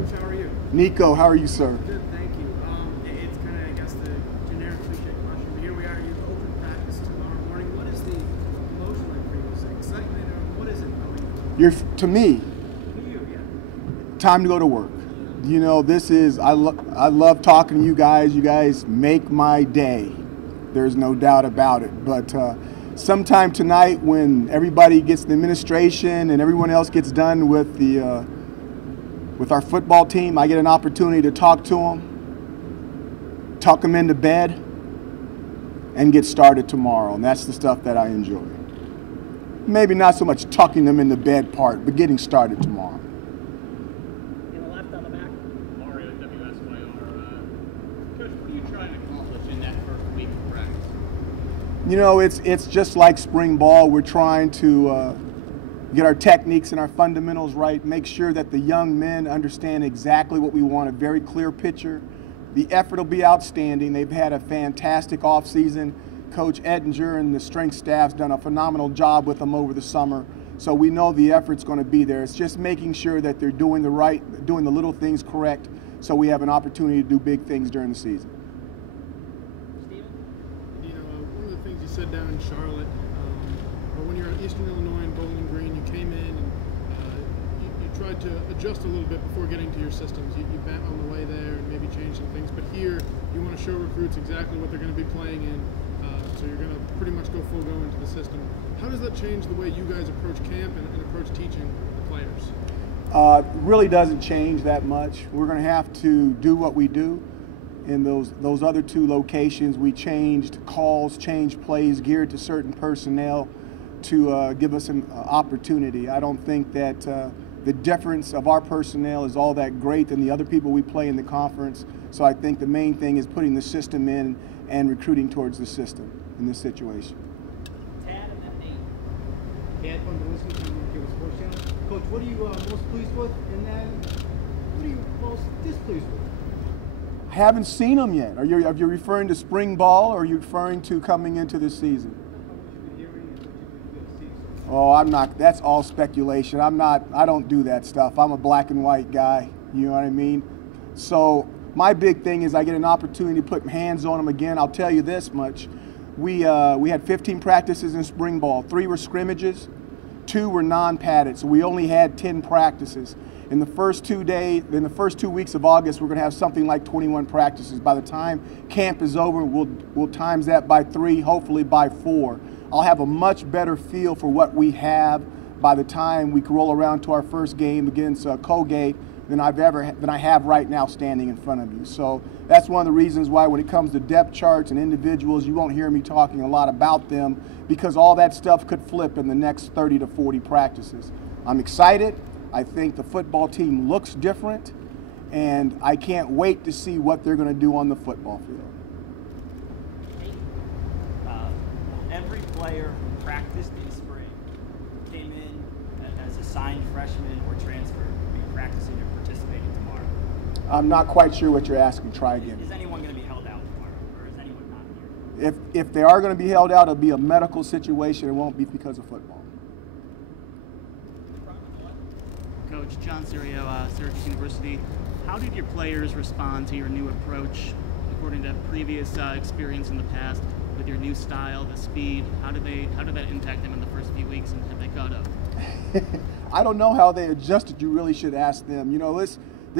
Coach, how are you? Nico, how are you, sir? Good, thank you. It's kind of, I guess, the generic cliche question, but here we are. You open practice tomorrow morning. What is the emotion like for you? Is it excitement, or what is it? To me, To you, yeah. time to go to work. You know, I love talking to you guys. You guys make my day. There's no doubt about it. But sometime tonight, when everybody gets the administration and everyone else gets done with with our football team, I get an opportunity to talk to them, tuck them into bed, and get started tomorrow. And that's the stuff that I enjoy. Maybe not so much tucking them in the bed part, but getting started tomorrow. In the left on the back. Mario, WSYR. Coach, what are you trying to accomplish in that first week of practice? You know, it's just like spring ball. We're trying to get our techniques and our fundamentals right, make sure that the young men understand exactly what we want, a very clear picture. The effort will be outstanding. They've had a fantastic offseason. Coach Ettinger and the strength staff's done a phenomenal job with them over the summer. So we know the effort's going to be there. It's just making sure that they're doing the little things correct, so we have an opportunity to do big things during the season. Dino, one of the things you said down in Charlotte, or when you were at Eastern Illinois and Bowling Green, you came in and you tried to adjust a little bit before getting to your systems. You bent on the way there and maybe changed some things. But here, you want to show recruits exactly what they're going to be playing in. So you're going to pretty much go full go into the system. How does that change the way you guys approach camp and approach teaching the players? It really doesn't change that much. We're going to have to do what we do. In those other two locations, we changed calls, changed plays geared to certain personnel to give us an opportunity. I don't think that the difference of our personnel is all that great than the other people we play in the conference. So I think the main thing is putting the system in and recruiting towards the system in this situation. Tad and then Nate. Tad from the Wisconsin Cable Sports Channel. Coach, what are you most pleased with, and then what are you most displeased with? I haven't seen them yet. Are you referring to spring ball, or are you referring to coming into the season? Oh, I'm not. That's all speculation. I don't do that stuff. I'm a black and white guy. You know what I mean? So my big thing is I get an opportunity to put hands on them again. I'll tell you this much. We had 15 practices in spring ball. 3 were scrimmages, 2 were non-padded. So we only had 10 practices. In the first 2 weeks of August, we're going to have something like 21 practices. By the time camp is over, we'll times that by 3, hopefully by 4. I'll have a much better feel for what we have by the time we roll around to our first game against Colgate than I have right now standing in front of you. So that's one of the reasons why when it comes to depth charts and individuals, you won't hear me talking a lot about them, because all that stuff could flip in the next 30 to 40 practices. I'm excited. I think the football team looks different, and I can't wait to see what they're going to do on the football field. Every player who practiced in spring, came in as a signed freshman or transfer, will be practicing and participating tomorrow. I'm not quite sure what you're asking. Try again. Is anyone going to be held out tomorrow, or is anyone not here? If they are going to be held out, it'll be a medical situation. It won't be because of football. Coach John Serio, Syracuse University. How did your players respond to your new approach, according to previous experience in the past, with your new style, the speed? How did that impact them in the first few weeks, and have they caught up? I don't know how they adjusted. You really should ask them. You know, this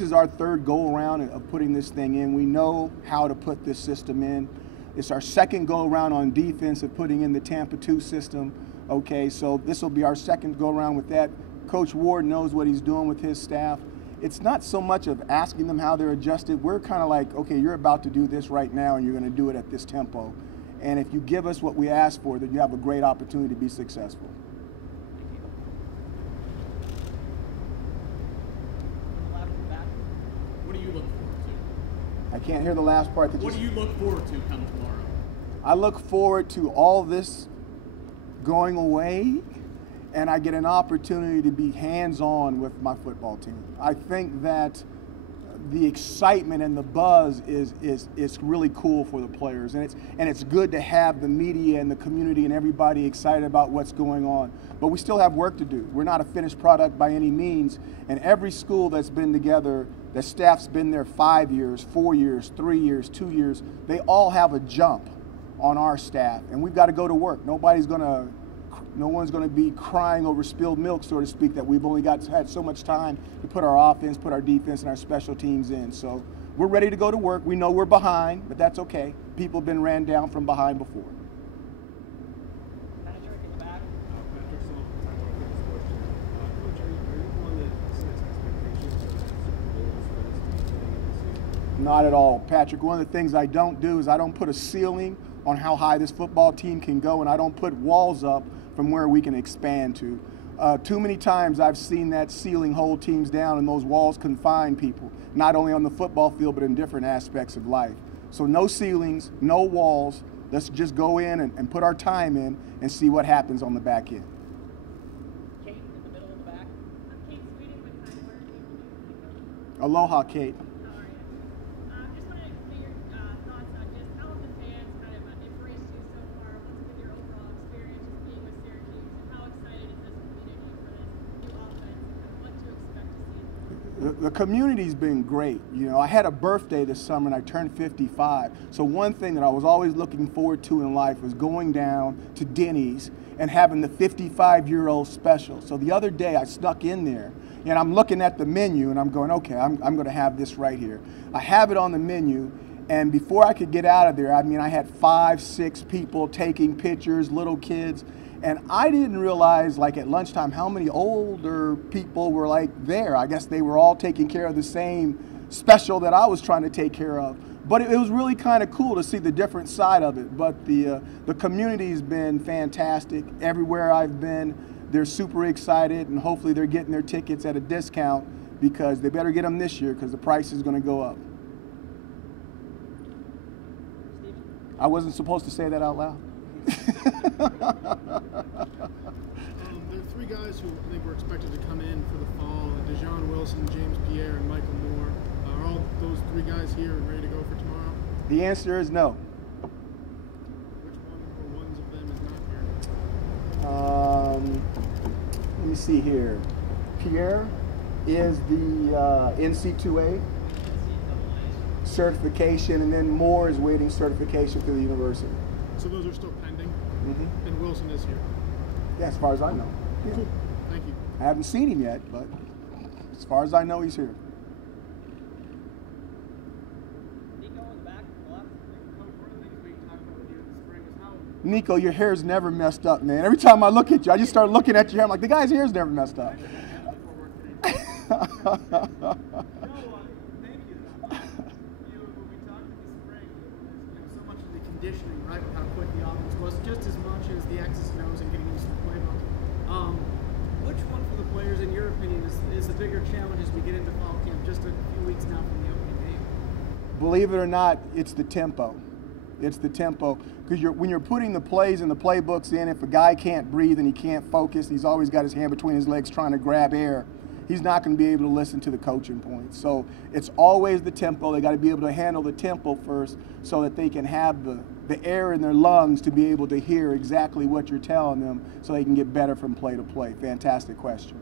is our third go-around of putting this thing in. We know how to put this system in. It's our second go-around on defense of putting in the Tampa 2 system. Okay, so this will be our second go-around with that. Coach Ward knows what he's doing with his staff. It's not so much of asking them how they're adjusted. We're kind of like, okay, you're about to do this right now, and you're going to do it at this tempo. And if you give us what we ask for, then you have a great opportunity to be successful. What do you look forward to? I can't hear the last part. What do you look forward to come tomorrow? I look forward to all this going away, and I get an opportunity to be hands-on with my football team. I think that the excitement and the buzz is really cool for the players, and it's good to have the media and the community and everybody excited about what's going on. But we still have work to do. We're not a finished product by any means, and every school that's been together The staff's been there 5 years, 4 years, 3 years, 2 years. They all have a jump on our staff, and we've got to go to work. No one's going to be crying over spilled milk, so to speak, that we've only had so much time to put our offense, put our defense, and our special teams in. So we're ready to go to work. We know we're behind, but that's okay. People have been ran down from behind before. Patrick in the back. Patrick, so I want to get this question. Coach, are you one that sets expectations or sets goals for this team heading into the season? Not at all, Patrick. One of the things I don't do is I don't put a ceiling on how high this football team can go, and I don't put walls up from where we can expand to. Too many times I've seen that ceiling hold teams down and those walls confine people, not only on the football field but in different aspects of life. So no ceilings, no walls. Let's just go in and put our time in and see what happens on the back end. Kate in the middle of the back. I'm Kate Sweden with Kind Word. Aloha, Kate. How are you? Just wanted to get your thoughts on just how have the fans kind of embraced you so far? What's been your overall experience just being with Syracuse? And how excited is this community for this new offense and what to expect to see? The community's been great. You know, I had a birthday this summer and I turned 55. So one thing that I was always looking forward to in life was going down to Denny's and having the 55-year-old special. So the other day I snuck in there and I'm looking at the menu and I'm going, okay, I'm going to have this right here. I have it on the menu, and before I could get out of there, I mean, I had 5, 6 people taking pictures, little kids. And I didn't realize, like at lunchtime, how many older people were like there. I guess they were all taking care of the same special that I was trying to take care of. But it was really kind of cool to see the different side of it. But the community's been fantastic. Everywhere I've been, they're super excited, and hopefully they're getting their tickets at a discount because they better get them this year because the price is going to go up. I wasn't supposed to say that out loud. There are 3 guys who I think were expected to come in for the fall: Dejon Wilson, James Pierre, and Michael Moore. Are all those 3 guys here and ready to go for tomorrow? The answer is no. Which one or ones of them is not here? Let me see here. Pierre is the NC2A certification, and then Moore is waiting certification through the university. So those are still pending? Mm-hmm. And Wilson is here? Yeah, as far as I know. Yeah. Cool. Thank you. I haven't seen him yet, but as far as I know, he's here. Nico in the back. Left. Coach, one of the things we talked about with you in the spring was how Nico, your hair's never messed up, man. Every time I look at you, I just start looking at your hair. I'm like, the guy's hair's never messed up. thank you. When we talked in the spring, it was so much of the conditioning, right? With how quick the offense was, just as much as the X's and O's and getting used to the playbook. Which one for the players, in your opinion, is the bigger challenge as we get into fall camp? Just a few weeks now from the opening game. Believe it or not, it's the tempo. It's the tempo. Because when you're putting the plays and the playbooks in, if a guy can't breathe and he can't focus, he's always got his hand between his legs trying to grab air, he's not going to be able to listen to the coaching points. So it's always the tempo. They got to be able to handle the tempo first so that they can have the air in their lungs to be able to hear exactly what you're telling them so they can get better from play to play. Fantastic question.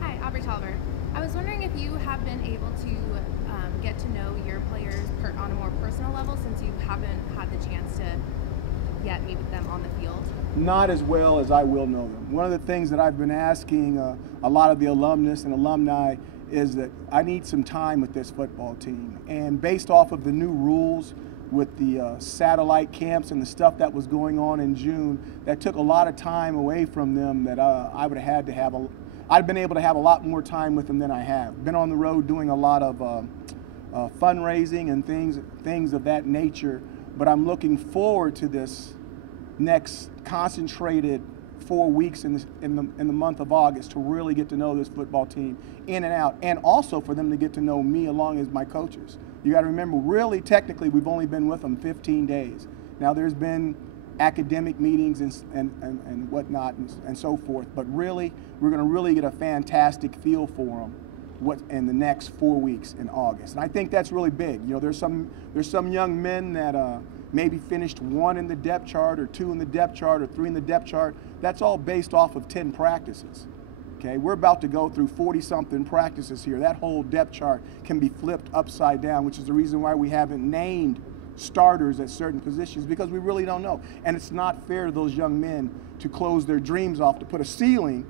Hi, Aubrey Tolliver. I was wondering if you have been able to get to know your players on a more personal level since you haven't had the chance to yet meet with them on the field. Not as well as I will know them. One of the things that I've been asking a lot of the alumnus and alumni is that I need some time with this football team. And based off of the new rules with the satellite camps and the stuff that was going on in June, that took a lot of time away from them that I would have had to have I've been able to have a lot more time with them than I have. Been on the road doing a lot of fundraising and things of that nature, but I'm looking forward to this next concentrated 4 weeks in the month of August to really get to know this football team in and out, and also for them to get to know me along as my coaches. You got to remember, really, technically, we've only been with them 15 days. Now, there's been academic meetings and whatnot and so forth, but really, we're going to really get a fantastic feel for them in the next 4 weeks in August. And I think that's really big. You know, there's some young men that maybe finished 1 in the depth chart or 2 in the depth chart or 3 in the depth chart. That's all based off of 10 practices. Okay, we're about to go through 40-something practices here. That whole depth chart can be flipped upside down, which is the reason why we haven't named starters at certain positions, because we really don't know. And it's not fair to those young men to close their dreams off, to put a ceiling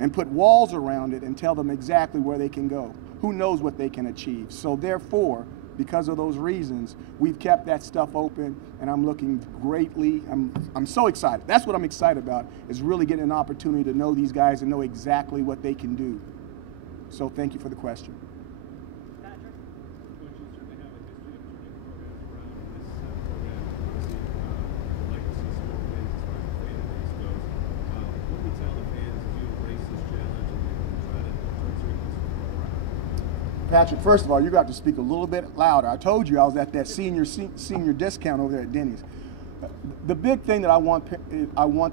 and put walls around it and tell them exactly where they can go. Who knows what they can achieve? So therefore, because of those reasons, we've kept that stuff open, and I'm looking greatly. I'm so excited. That's what I'm excited about, is really getting an opportunity to know these guys and know exactly what they can do. So thank you for the question. Coach, you certainly have a history of turning programs around, and this program obviously would like to see some more wins as far as the fan base goes. What do you tell the fans as you embrace this challenge and try to turn Syracuse football around? Patrick, first of all, you got to speak a little bit louder. I told you I was at that senior discount over there at Denny's. The big thing that I want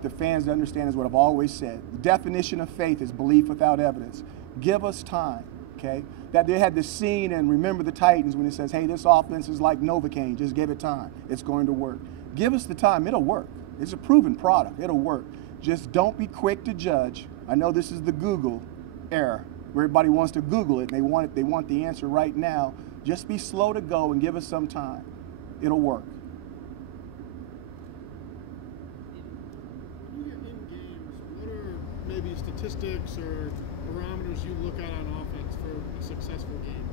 the fans to understand is what I've always said. The definition of faith is belief without evidence. Give us time, okay? That they had this scene in Remember the Titans when it says, hey, this offense is like Novocaine, just give it time. It's going to work. Give us the time, it'll work. It's a proven product, it'll work. Just don't be quick to judge. I know this is the Google era, where everybody wants to Google it, and they want the answer right now. Just be slow to go and give us some time. It'll work. When you get in games, what are maybe statistics or parameters you look at on offense for a successful game?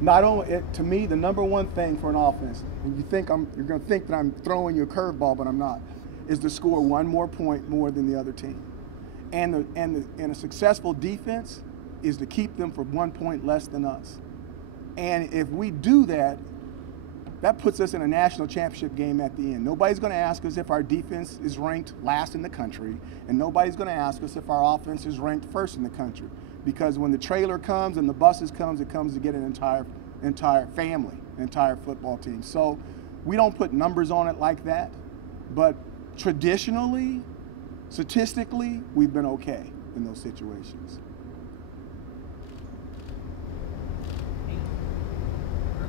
Not only, to me, the number one thing for an offense, and you're going to think that I'm throwing you a curveball, but I'm not, is to score one more point more than the other team. And a successful defense is to keep them for 1 point less than us. And if we do that, that puts us in a national championship game at the end. Nobody's going to ask us if our defense is ranked last in the country, and nobody's going to ask us if our offense is ranked first in the country. Because when the trailer comes and the buses comes, it comes to get an entire family, an entire football team. So we don't put numbers on it like that, but traditionally, statistically, we've been okay in those situations.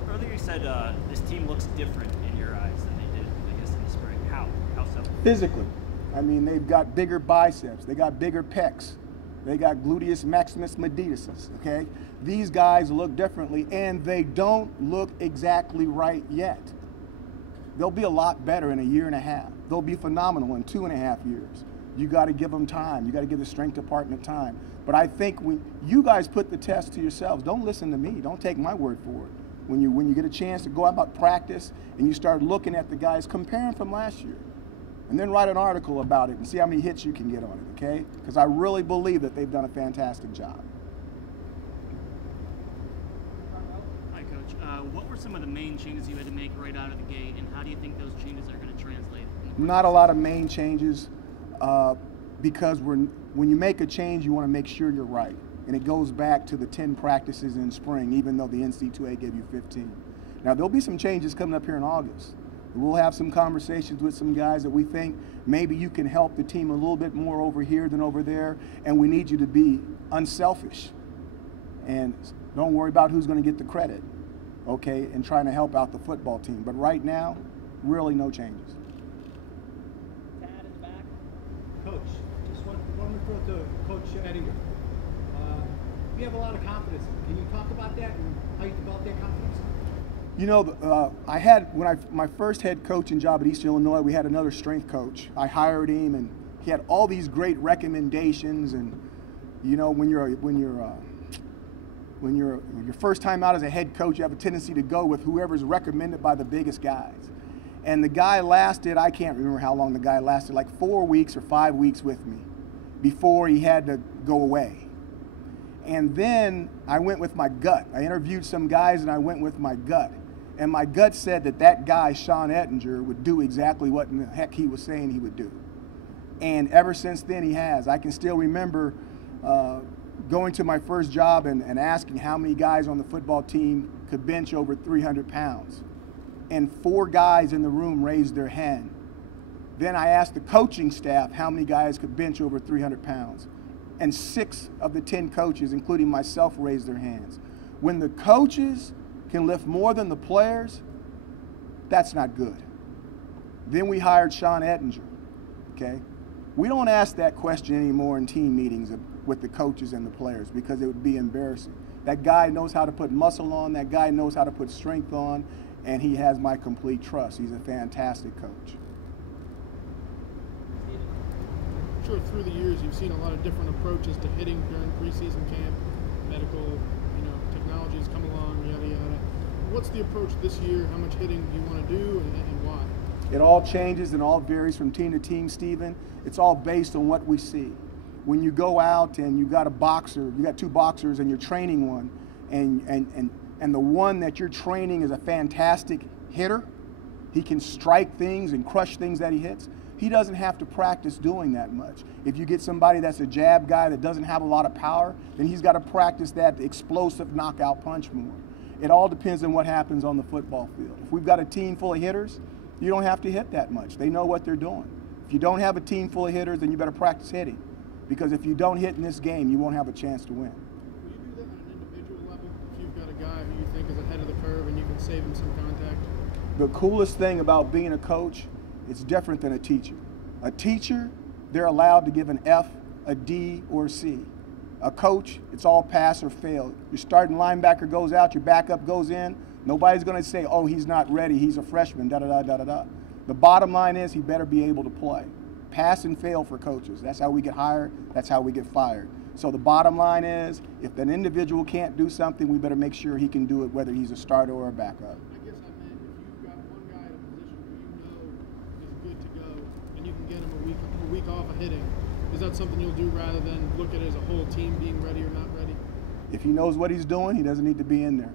Earlier you said this team looks different in your eyes than they did, I guess, in the spring. How so? Physically. I mean, they've got bigger biceps. They got bigger pecs. They got gluteus maximus medius, okay? These guys look differently, and they don't look exactly right yet. They'll be a lot better in a year and a half. They'll be phenomenal in 2.5 years. You got to give them time. You got to give the strength department time. But I think when you guys put the test to yourselves, don't listen to me. Don't take my word for it. When you get a chance to go out about practice and you start looking at the guys, comparing from last year, and then write an article about it and see how many hits you can get on it, okay? Because I really believe that they've done a fantastic job. Hi, Coach. What were some of the main changes you had to make right out of the gate, and how do you think those changes are going to translate? Not a lot of main changes, because when you make a change, you want to make sure you're right. And it goes back to the 10 practices in spring, even though the NC2A gave you 15. Now, there'll be some changes coming up here in August. We'll have some conversations with some guys that we think maybe you can help the team a little bit more over here than over there, and we need you to be unselfish. And don't worry about who's going to get the credit, okay, and trying to help out the football team. But right now, really no changes. Tad in the back. Coach, just want to throw to Coach Ettinger. You have a lot of confidence. Can you talk about that and how you develop that confidence? You know, I had, my first head coaching job at Eastern Illinois, we had another strength coach. I hired him, and he had all these great recommendations. And you know, when you're your first time out as a head coach, you have a tendency to go with whoever's recommended by the biggest guys. And the guy lasted, I can't remember how long the guy lasted, like 4 weeks or 5 weeks with me before he had to go away. And then I went with my gut. I interviewed some guys, and I went with my gut. And my gut said that guy, Sean Ettinger, would do exactly what in the heck he was saying he would do. And ever since then, he has. I can still remember going to my first job and asking how many guys on the football team could bench over 300 pounds. And 4 guys in the room raised their hand. Then I asked the coaching staff how many guys could bench over 300 pounds. And 6 of the 10 coaches, including myself, raised their hands. When the coaches can lift more than the players, that's not good. Then we hired Sean Ettinger, okay? We don't ask that question anymore in team meetings of with the coaches and the players because it would be embarrassing. That guy knows how to put muscle on, that guy knows how to put strength on, and he has my complete trust. He's a fantastic coach. I'm sure through the years you've seen a lot of different approaches to hitting during preseason camp, medical, technology has come along, yada yada. What's the approach this year? How much hitting do you want to do, and why? It all changes and all varies from team to team, Stephen. It's all based on what we see. When you go out and you got a boxer, you got two boxers and you're training one, and the one that you're training is a fantastic hitter, he can strike things and crush things that he hits, he doesn't have to practice doing that much. If you get somebody that's a jab guy that doesn't have a lot of power, then he's got to practice that explosive knockout punch more. It all depends on what happens on the football field. If we've got a team full of hitters, you don't have to hit that much. They know what they're doing. If you don't have a team full of hitters, then you better practice hitting. Because if you don't hit in this game, you won't have a chance to win. Will you do that on an individual level? If you've got a guy who you think is ahead of the curve and you can save him some contact? The coolest thing about being a coach, it's different than a teacher. A teacher, they're allowed to give an F, a D, or a C. A coach, it's all pass or fail. Your starting linebacker goes out, your backup goes in. Nobody's going to say, oh, he's not ready, he's a freshman, da-da-da-da-da-da. The bottom line is he better be able to play. Pass and fail for coaches. That's how we get hired, that's how we get fired. So the bottom line is, if an individual can't do something, we better make sure he can do it, whether he's a starter or a backup. I guess I meant if you've got one guy in a position who is good to go, and you can get him a week off of hitting, is that something you'll do rather than look at it as a whole team being ready or not ready? If he knows what he's doing, he doesn't need to be in there.